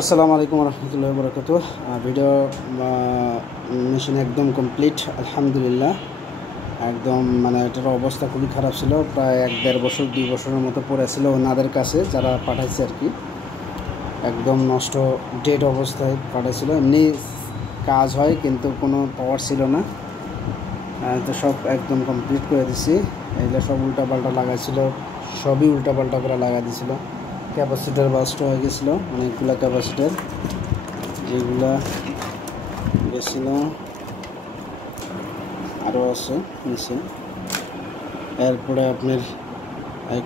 আসসালামু আলাইকুম রহমতুল্লাহি বরকাতুহ। ভিডিও মেশিন একদম কমপ্লিট আলহামদুলিল্লাহ। একদম মানে এটার অবস্থা খুবই খারাপ ছিল, প্রায় 1-1.5 বছর 2 বছরের মতো পড়ে ছিল ওনাদের কাছে, যারা পাঠাইছে আর কি। একদম নষ্ট ডেড অবস্থায় পাঠাইছিল। এমনি কাজ হয় কিন্তু কোনো পাওয়ার ছিল না, তো সব একদম কমপ্লিট করে দিছি। এগুলো সব উল্টাপাল্টা লাগাইছিল, সবই উল্টাপাল্টা করে লাগা দিয়েছিল। ক্যাপাসিটার বাস্ট হয়ে গেছিলো, অনেকগুলো ক্যাপাসিটার যেগুলা গেছিল, আরও আছে নিচে। এরপরে আপনার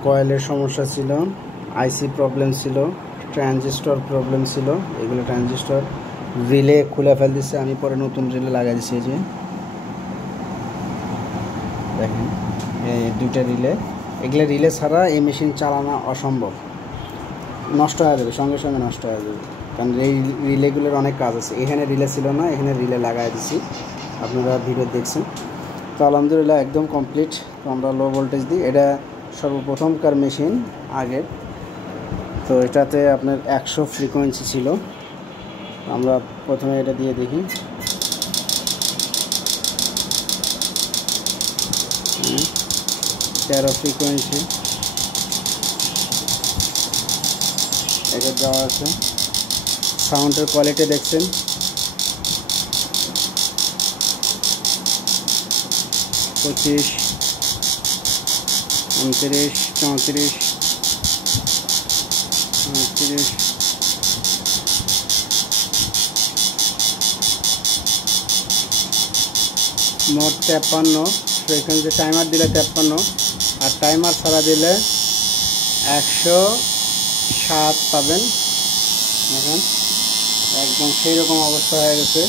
কয়েলের সমস্যা ছিল, আইসি প্রবলেম ছিল, ট্রানজিস্টর প্রবলেম ছিল। এগুলো ট্রানজিস্টর রিলে খুলে ফেল দিচ্ছে, আমি পরে নতুন রিলে লাগাই দিচ্ছি। এই যে দেখেন, এই 2টা রিলে, এগুলো রিলে ছাড়া এই মেশিন চালানো অসম্ভব, নষ্ট হয়ে যাবে, সঙ্গে সঙ্গে নষ্ট হয়ে যাবে। কারণ এই রিলেগুলোর অনেক কাজ আছে। এখানে রিলে ছিল না, এখানে রিলে লাগাই দিছি, আপনারা ভিডিও দেখছেন। তো আলহামদুলিল্লাহ একদম কমপ্লিট। তো আমরা লো ভোল্টেজ দিই, এটা সর্বপ্রথমকার মেশিন আগের। তো এটাতে আপনার 100 ফ্রিকোয়েন্সি ছিল। আমরা প্রথমে এটা দিয়ে দেখি। 13 ফ্রিকোয়েন্সি এটা দেওয়া আছে। সাউন্ডের কোয়ালিটি দেখছেন, পঁচিশ, 29, 34, 29, মোট 53। ফ্রিকোয়েন্সি টাইমার দিলে 53, আর টাইমার ছাড়া দিলে 107 পাবেন। এখন একদম সেই রকম অবস্থা হয়ে গেছে।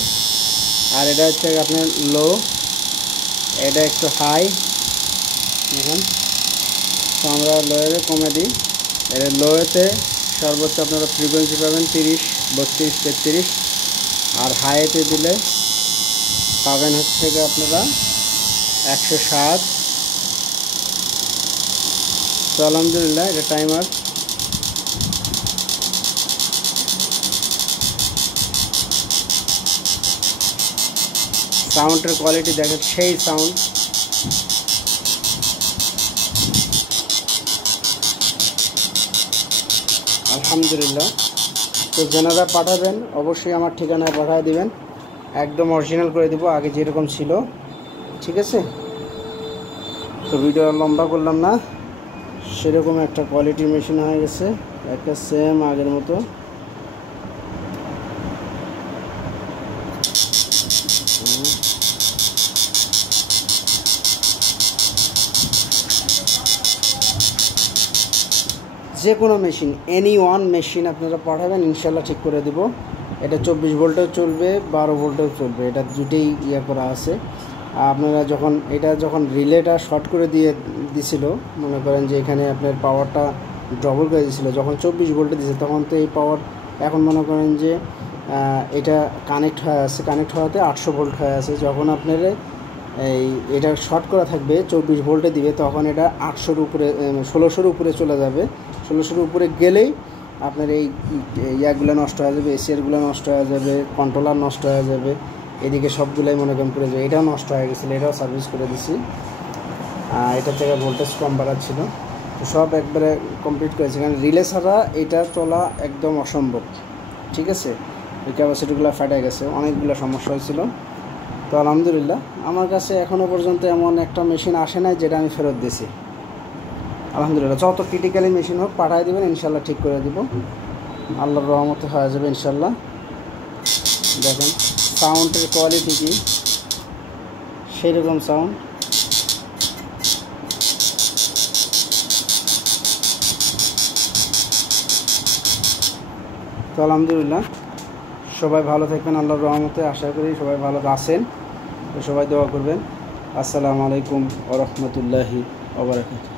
আর এটা হচ্ছে আপনার লো, এটা একটু হাই। এখন তো আমরা লোয়েতে কমে দিই। এটা লোয়েতে সর্বোচ্চ আপনারা ফ্রিকোয়েন্সি পাবেন 30, 32, 33, আর হাইতে দিলে পাবেন হচ্ছে আপনারা 107। তো আলহামদুলিল্লাহ এটা টাইমার। সাউন্ডের কোয়ালিটি দেখেন, সেই সাউন্ড। আলহামদুলিল্লাহ। তো যারা পাঠাবেন অবশ্যই আমার ঠিকানায় পাঠিয়ে দিবেন, একদম অরিজিনাল করে দিব, আগে যেরকম ছিল। ঠিক আছে? তো ভিডিও লম্বা করলাম না, সেরকম একটা কোয়ালিটির মেশিন হয়ে গেছে, একটা সেম আগের মতো। যে কোনো মেশিন, এনি ওয়ান মেশিন আপনারা পাঠাবেন, ইনশাল্লাহ ঠিক করে দেব। এটা 24 ভোল্টেও চলবে, 12 ভোল্টেও চলবে, এটা দুটোই ইয়ে করা আছে। আপনারা যখন রিলেটা শর্ট করে দিছিল, মনে করেন যে এখানে আপনার পাওয়ারটা ডবল করে দিয়েছিল, যখন 24 ভোল্টে দিয়েছে তখন তো এই পাওয়ার, এখন মনে করেন যে এটা কানেক্ট হয়ে আছে, কানেক্ট হওয়াতে 800 ভোল্ট হয়ে আছে। যখন আপনার এটা শর্ট করা থাকবে, 24 ভোল্টে দিবে, তখন এটা 800-র উপরে, 1600-র উপরে চলে যাবে। 1600-র উপরে গেলেই আপনার এই ইয়াগুলো নষ্ট হয়ে যাবে, এসিআরগুলো নষ্ট হয়ে যাবে, কন্ট্রোলার নষ্ট হয়ে যাবে, এদিকে সবগুলাই মনে করেন পড়ে যাবে। এটাও নষ্ট হয়ে গেছিলো, এটাও সার্ভিস করে দিছি। এটা থেকে ভোল্টেজ কম বাড়াচ্ছিল, তো সব একবারে কমপ্লিট করেছি। কারণ রিলে ছাড়া এটা চলা একদম অসম্ভব। ঠিক আছে? ওই ক্যাপাসিটিগুলো ফাটে গেছে, অনেকগুলো সমস্যা হয়েছিল। তো আলহামদুলিল্লাহ আমার কাছে এখনও পর্যন্ত এমন একটা মেশিন আসে নাই যেটা আমি ফেরত দিছি। আলহামদুলিল্লাহ, যত ক্রিটিক্যালি মেশিন হোক পাঠিয়ে দেবেন, ইনশাল্লাহ ঠিক করে দিব, আল্লাহর রহমতে হয়ে যাবে ইনশাল্লাহ। দেখেন সাউন্ডের কোয়ালিটি কি, সেই রকম সাউন্ড। তো আলহামদুলিল্লাহ সবাই ভালো থাকবেন আল্লাহর রহমতে, আশা করি সবাই ভালো আছেন। তো সবাই দোয়া করবেন। আসসালামু আলাইকুম ওয়া রাহমাতুল্লাহি ওয়া বারাকাতুহু।